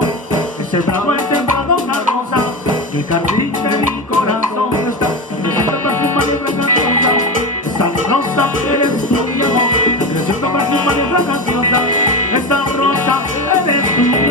amor. Ese bravo es sembrado una rosa, el jardín de mi corazón está. Creciendo perfumada y fraganciosa, esa rosa eres tú mi amor. Creciendo perfumada y fraganciosa, esa rosa eres tú.